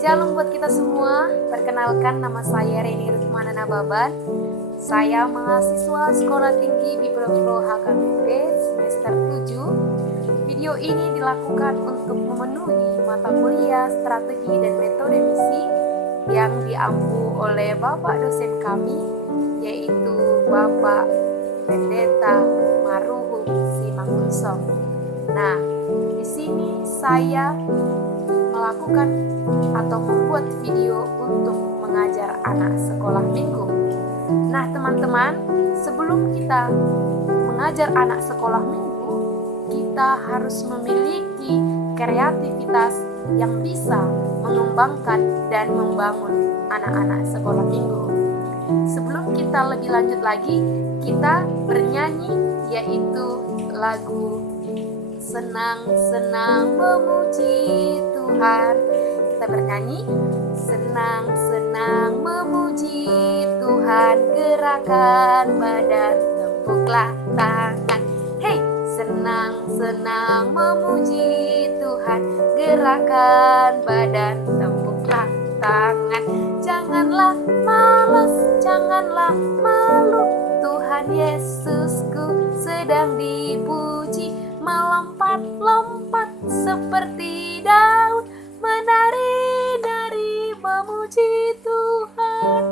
Shalom buat kita semua. Perkenalkan, nama saya Reni Rutmana Nababan. Saya mahasiswa Sekolah Tinggi Bipro HKBP semester 7. Video ini dilakukan untuk memenuhi mata kuliah strategi dan metode misi yang diampu oleh Bapak dosen kami, yaitu Bapak Pendeta Maruhum Simangunsorg. Nah, di sini saya melakukan atau membuat video untuk mengajar anak sekolah minggu. Nah, teman-teman, sebelum kita mengajar anak sekolah minggu, kita harus memiliki kreativitas yang bisa mengembangkan dan membangun anak-anak sekolah minggu. Sebelum kita lebih lanjut lagi, kita bernyanyi, yaitu lagu Senang-senang memuji Tuhan. Kita bernyanyi, senang-senang memuji Tuhan, gerakan badan, tepuklah tangan. Hey, senang-senang memuji Tuhan, gerakan badan, tepuklah tangan. Janganlah malas, janganlah malu, Tuhan Yesusku sedang dipuji. Melompat-lompat seperti Daud, menari-nari memuji Tuhan.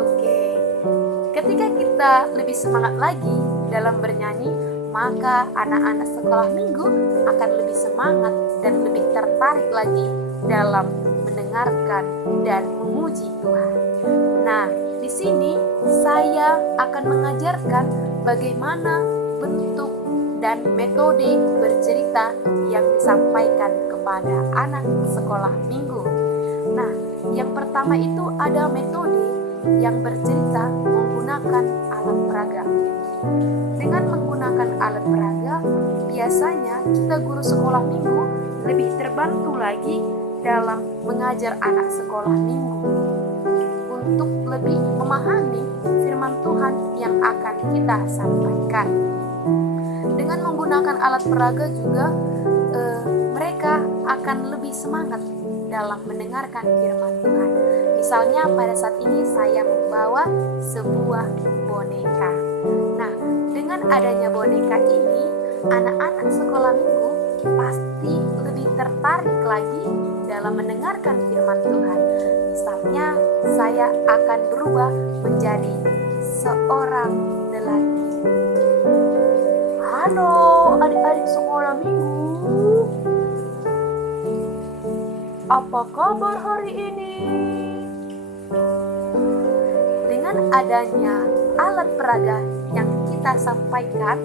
Oke, ketika kita lebih semangat lagi dalam bernyanyi, maka anak-anak sekolah minggu akan lebih semangat dan lebih tertarik lagi dalam mendengarkan dan memuji Tuhan. Nah, di sini saya akan mengajarkan bagaimana bentuk dan metode bercerita yang disampaikan kepada anak sekolah minggu. Nah, yang pertama itu ada metode yang bercerita menggunakan alat peraga. Dengan menggunakan alat peraga, biasanya kita guru sekolah minggu lebih terbantu lagi dalam mengajar anak sekolah minggu untuk lebih memahami firman Tuhan yang akan kita sampaikan. Dengan menggunakan alat peraga juga mereka akan lebih semangat dalam mendengarkan firman Tuhan. Misalnya pada saat ini saya membawa sebuah boneka. Nah, dengan adanya boneka ini, anak-anak sekolah minggu pasti lebih tertarik lagi dalam mendengarkan firman Tuhan. Misalnya saya akan berubah menjadi seorang lelaki. Halo adik-adik sekolah minggu, apa kabar hari ini? Dengan adanya alat peraga yang kita sampaikan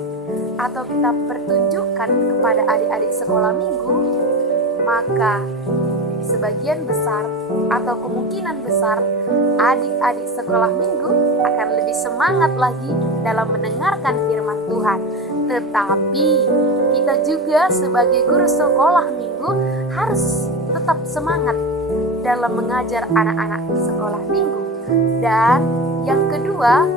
atau kita pertunjukkan kepada adik-adik sekolah minggu, maka sebagian besar atau kemungkinan besar adik-adik sekolah minggu akan lebih semangat lagi dalam mendengarkan firman Tuhan. Tetapi kita juga sebagai guru sekolah minggu harus tetap semangat dalam mengajar anak-anak sekolah minggu. Dan yang kedua,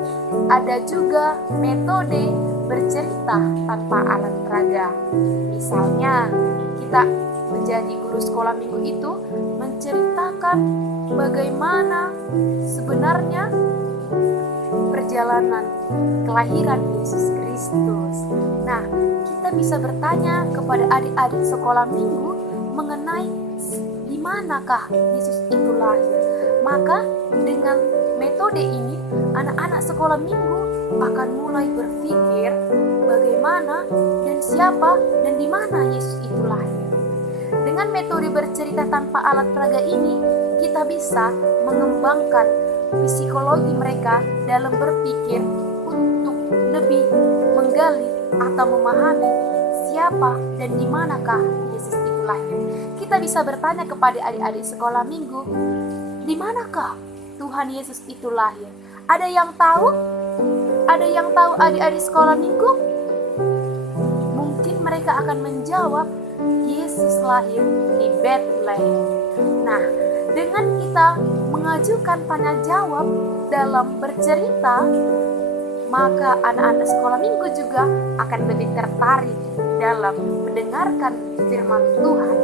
ada juga metode bercerita tanpa alat peraga. Misalnya kita menjadi guru sekolah minggu itu menceritakan bagaimana sebenarnya perjalanan kelahiran Yesus Kristus. Nah, kita bisa bertanya kepada adik-adik sekolah minggu mengenai di manakah Yesus itu lahir. Maka dengan metode ini, anak-anak sekolah minggu akan mulai berpikir bagaimana dan siapa dan di mana Yesus itu lahir. Dengan metode bercerita tanpa alat peraga ini, kita bisa mengembangkan psikologi mereka dalam berpikir untuk lebih menggali atau memahami siapa dan di manakah Yesus itu lahir. Kita bisa bertanya kepada adik-adik sekolah minggu, di manakah Tuhan Yesus itu lahir? Ada yang tahu? Ada yang tahu adik-adik sekolah minggu? Mungkin mereka akan menjawab, Yesus lahir di Bethlehem. Nah, dengan kita mengajukan tanya jawab dalam bercerita, maka anak-anak sekolah minggu juga akan lebih tertarik dalam mendengarkan firman Tuhan.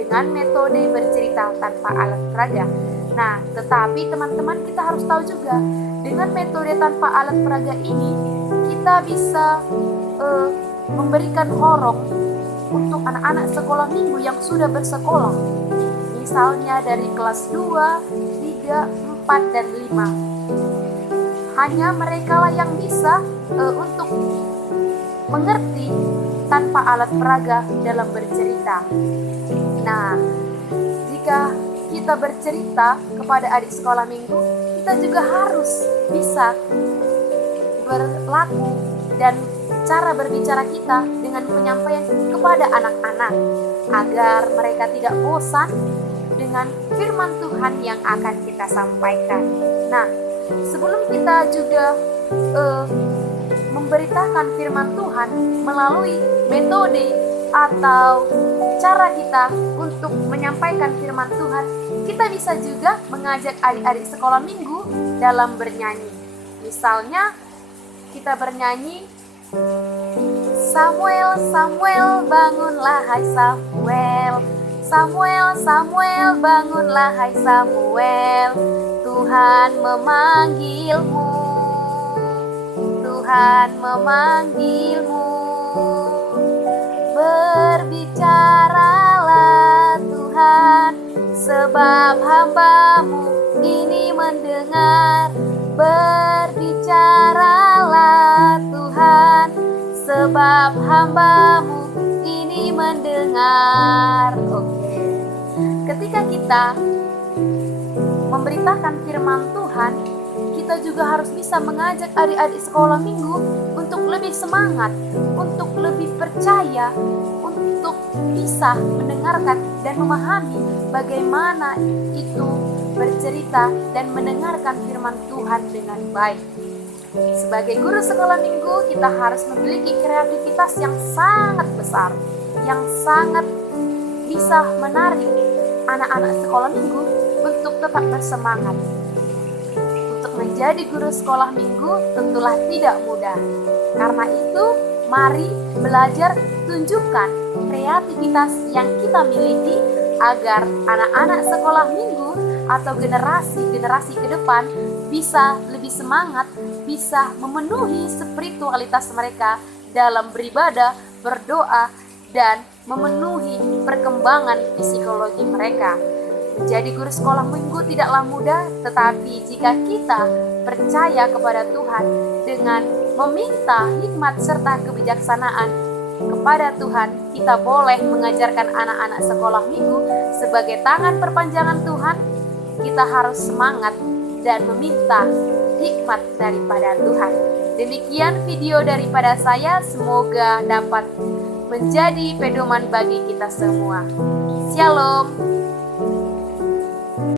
dengan metode bercerita tanpa alat peraga. Nah, tetapi teman-teman kita harus tahu juga, dengan metode tanpa alat peraga ini kita bisa memberikan horong untuk anak-anak sekolah minggu yang sudah bersekolah. Misalnya dari kelas 2, 3, 4, dan 5. Hanya mereka lah yang bisa untuk mengerti tanpa alat peraga dalam bercerita. Nah, jika kita bercerita kepada adik sekolah minggu, kita juga harus bisa berlaku dan cara berbicara kita dengan penyampaian kepada anak-anak agar mereka tidak bosan dengan firman Tuhan yang akan kita sampaikan. Nah, sebelum kita juga memberitakan firman Tuhan melalui metode atau cara kita untuk menyampaikan firman Tuhan, kita bisa juga mengajak adik-adik sekolah minggu dalam bernyanyi. Misalnya kita bernyanyi, Samuel, Samuel, bangunlah hai Samuel. Samuel, Samuel, bangunlah hai Samuel. Tuhan memanggilmu. Tuhan memanggilmu. Berbicaralah Tuhan, sebab hamba-Mu ini mendengar. Berbicaralah Tuhan, sebab hamba-Mu ini mendengar. Oke. Ketika kita memberitakan firman Tuhan, kita juga harus bisa mengajak adik-adik sekolah minggu untuk lebih semangat, untuk lebih percaya, untuk bisa mendengarkan dan memahami bagaimana itu bercerita dan mendengarkan firman Tuhan dengan baik. Sebagai guru sekolah minggu, kita harus memiliki kreativitas yang sangat besar, yang sangat bisa menarik anak-anak sekolah minggu untuk tetap bersemangat. Untuk menjadi guru sekolah minggu tentulah tidak mudah. Karena itu, mari belajar tunjukkan kreativitas yang kita miliki agar anak-anak sekolah minggu atau generasi-generasi ke depan bisa lebih semangat, bisa memenuhi spiritualitas mereka dalam beribadah, berdoa, dan memenuhi perkembangan psikologi mereka. Menjadi guru sekolah minggu tidaklah mudah, tetapi jika kita percaya kepada Tuhan dengan meminta hikmat serta kebijaksanaan kepada Tuhan, kita boleh mengajarkan anak-anak sekolah minggu sebagai tangan perpanjangan Tuhan. Kita harus semangat dan meminta hikmat daripada Tuhan. Demikian video daripada saya, semoga dapat menjadi pedoman bagi kita semua. Shalom.